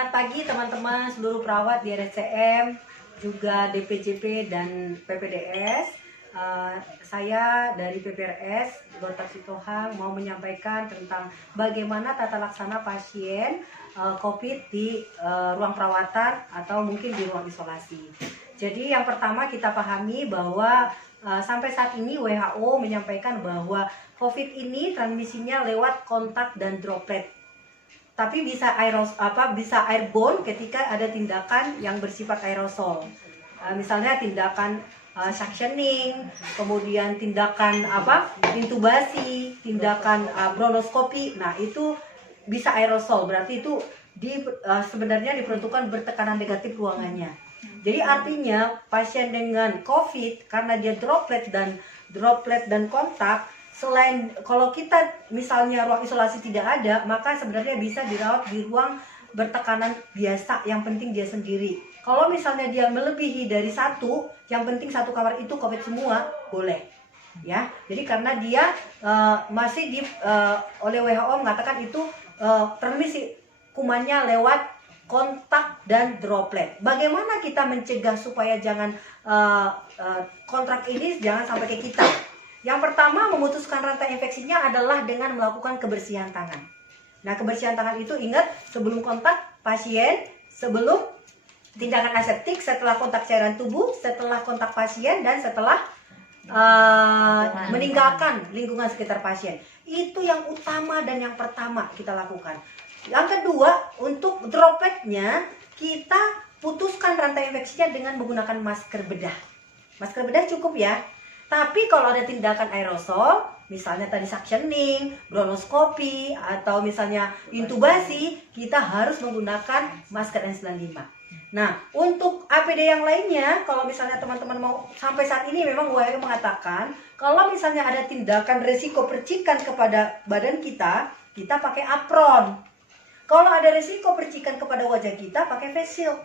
Selamat pagi teman-teman seluruh perawat di RSCM, juga DPJP dan PPDS. Saya dari PPRS, Dr. Sitohang, mau menyampaikan tentang bagaimana tata laksana pasien COVID di ruang perawatan atau mungkin di ruang isolasi. Jadi yang pertama kita pahami bahwa sampai saat ini WHO menyampaikan bahwa COVID ini transmisinya lewat kontak dan droplet. Tapi bisa airborne ketika ada tindakan yang bersifat aerosol. Misalnya tindakan suctioning, kemudian tindakan intubasi, tindakan bronkoskopi. Nah, itu bisa aerosol, berarti itu sebenarnya diperuntukkan bertekanan negatif ruangannya. Jadi artinya pasien dengan COVID karena dia droplet dan kontak, selain kalau kita misalnya ruang isolasi tidak ada, maka sebenarnya bisa dirawat di ruang bertekanan biasa, yang penting dia sendiri. Kalau misalnya dia melebihi dari satu, yang penting satu kamar itu COVID semua, boleh. Ya, jadi karena dia masih oleh WHO mengatakan itu transmisi kumannya lewat kontak dan droplet. Bagaimana kita mencegah supaya jangan kontrak ini jangan sampai ke kita? Yang pertama, memutuskan rantai infeksinya adalah dengan melakukan kebersihan tangan. Nah, kebersihan tangan itu ingat, sebelum kontak pasien, sebelum tindakan aseptik, setelah kontak cairan tubuh, setelah kontak pasien, dan setelah meninggalkan lingkungan sekitar pasien. Itu yang utama dan yang pertama kita lakukan. Yang kedua, untuk dropletnya, kita putuskan rantai infeksinya dengan menggunakan masker bedah. Masker bedah cukup ya. Tapi kalau ada tindakan aerosol, misalnya tadi suctioning, bronkoskopi, atau misalnya intubasi, kita harus menggunakan masker N95. Nah, untuk APD yang lainnya, kalau misalnya teman-teman mau, sampai saat ini memang WHO mengatakan, kalau misalnya ada tindakan resiko percikan kepada badan kita, kita pakai apron. Kalau ada resiko percikan kepada wajah kita, pakai face shield.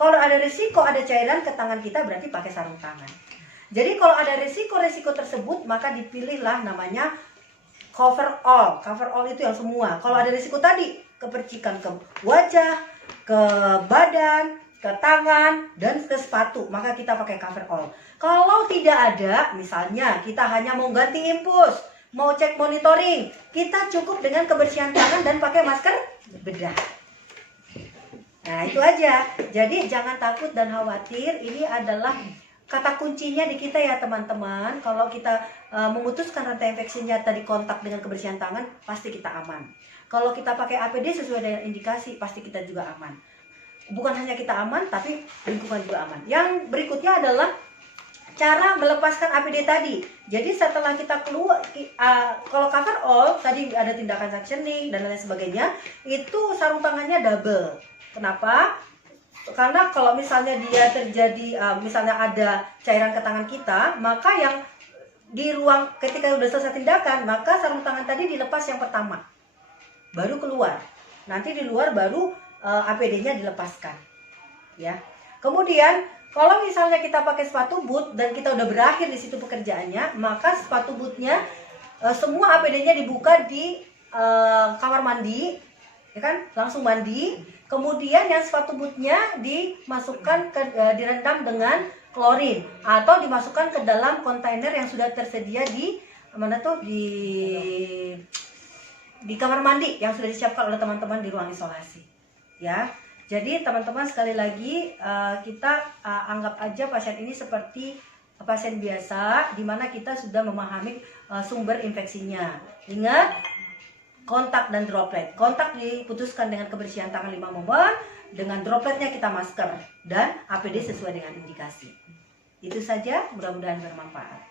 Kalau ada resiko ada cairan ke tangan kita, berarti pakai sarung tangan. Jadi kalau ada resiko-resiko tersebut, maka dipilihlah namanya cover all. Cover all itu yang semua. Kalau ada resiko tadi, kepercikan ke wajah, ke badan, ke tangan, dan ke sepatu, maka kita pakai cover all. Kalau tidak ada, misalnya kita hanya mau ganti infus, mau cek monitoring, kita cukup dengan kebersihan tangan dan pakai masker bedah. Nah, itu aja. Jadi jangan takut dan khawatir, ini adalah kata kuncinya di kita ya teman-teman. Kalau kita memutuskan rantai infeksinya tadi kontak dengan kebersihan tangan, pasti kita aman. Kalau kita pakai APD sesuai dengan indikasi, pasti kita juga aman. Bukan hanya kita aman, tapi lingkungan juga aman. Yang berikutnya adalah cara melepaskan APD tadi. Jadi setelah kita keluar, kalau cover all, tadi ada tindakan suctioning dan lain sebagainya, itu sarung tangannya double. Kenapa? Karena kalau misalnya dia terjadi, misalnya ada cairan ke tangan kita, maka yang di ruang ketika sudah selesai tindakan, maka sarung tangan tadi dilepas yang pertama, baru keluar. Nanti di luar baru APD-nya dilepaskan. Ya. Kemudian kalau misalnya kita pakai sepatu boot dan kita udah berakhir di situ pekerjaannya, maka sepatu bootnya semua APD-nya dibuka di kamar mandi, ya kan? Langsung mandi. Kemudian yang sepatu bootnya dimasukkan direndam dengan klorin atau dimasukkan ke dalam kontainer yang sudah tersedia di di kamar mandi yang sudah disiapkan oleh teman-teman di ruang isolasi. Ya, jadi teman-teman sekali lagi kita anggap aja pasien ini seperti pasien biasa, di mana kita sudah memahami sumber infeksinya. Ingat, kontak dan droplet. Kontak diputuskan dengan kebersihan tangan 5 momen, dengan dropletnya kita masker, dan APD sesuai dengan indikasi. Itu saja, mudah-mudahan bermanfaat.